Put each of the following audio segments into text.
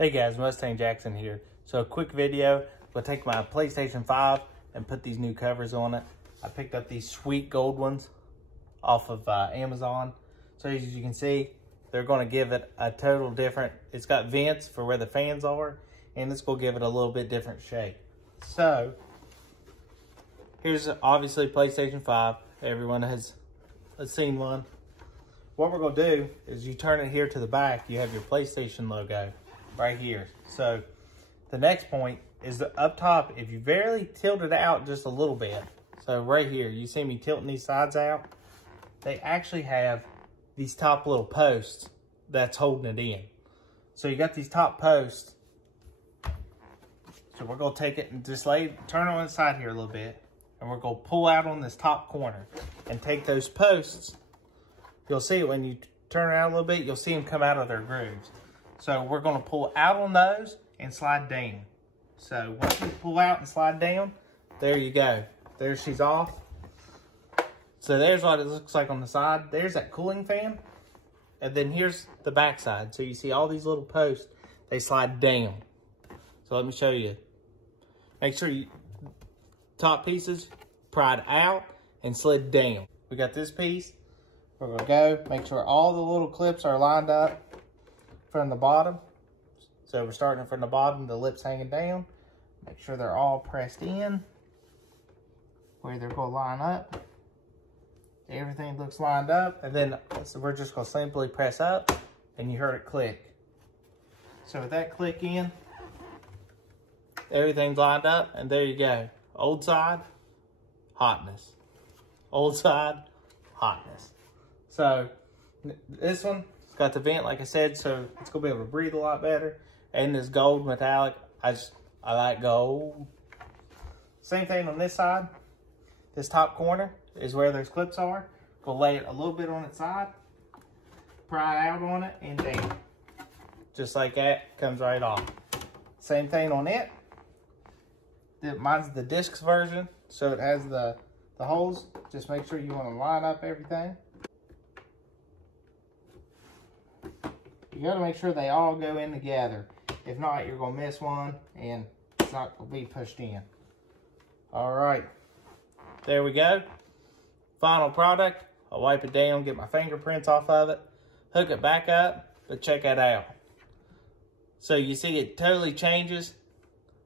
Hey guys, Mustang Jackson here. So a quick video. We'll take my PlayStation 5 and put these new covers on it. I picked up these sweet gold ones off of Amazon. So as you can see, they're going to give it a total different, it's got vents for where the fans are, and it's going to give it a little bit different shape. So here's obviously PlayStation 5. Everyone has seen one. What we're going to do is you turn it here to the back, you have your PlayStation logo right here. So the next point is the up top, if you barely tilt it out just a little bit, so right here, you see me tilting these sides out, they actually have these top little posts that's holding it in. So you got these top posts. So we're going to take it and just turn it on the side here a little bit, and we're going to pull out on this top corner and take those posts. You'll see it when you turn it out a little bit, you'll see them come out of their grooves. So we're going to pull out on those and slide down. So once you pull out and slide down, there you go. There she's off. So there's what it looks like on the side. There's that cooling fan. And then here's the back side. So you see all these little posts, they slide down. So let me show you. Make sure you, top pieces, pried out and slid down. We got this piece. We're going to go, make sure all the little clips are lined up from the bottom. So we're starting from the bottom, the lips hanging down. Make sure they're all pressed in where they're going to line up. Everything looks lined up, and then so we're just going to simply press up, and you heard it click. So with that click in, everything's lined up, and there you go. Old side, hotness. Old side, hotness. So this one, it's got the vent, like I said, so it's going to be able to breathe a lot better. And this gold metallic, I like gold. Same thing on this side. This top corner is where those clips are. Go lay it a little bit on its side, pry out on it, and down. Just like that, comes right off. Same thing on it. Mine's the discs version, so it has the holes. Just make sure you want to line up everything. You got to make sure they all go in together. If not, you're going to miss one, and it's not going to be pushed in. All right. There we go. Final product. I'll wipe it down, get my fingerprints off of it, hook it back up, but check that out. So you see it totally changes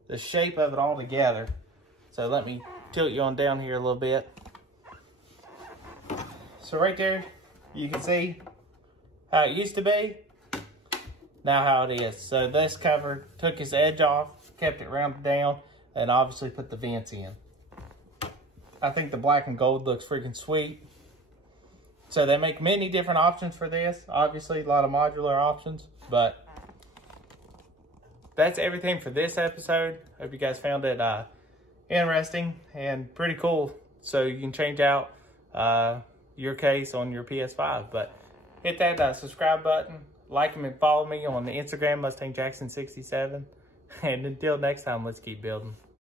the shape of it all together. So let me tilt you on down here a little bit. So right there, you can see how it used to be, now how it is. So this cover took its edge off, kept it rounded down, and obviously put the vents in. I think the black and gold looks freaking sweet. So they make many different options for this. Obviously, a lot of modular options, but that's everything for this episode. Hope you guys found it interesting and pretty cool. So you can change out your case on your PS5. But hit that subscribe button, like them, and follow me on the Instagram, Mustang Jackson 67. And until next time, let's keep building.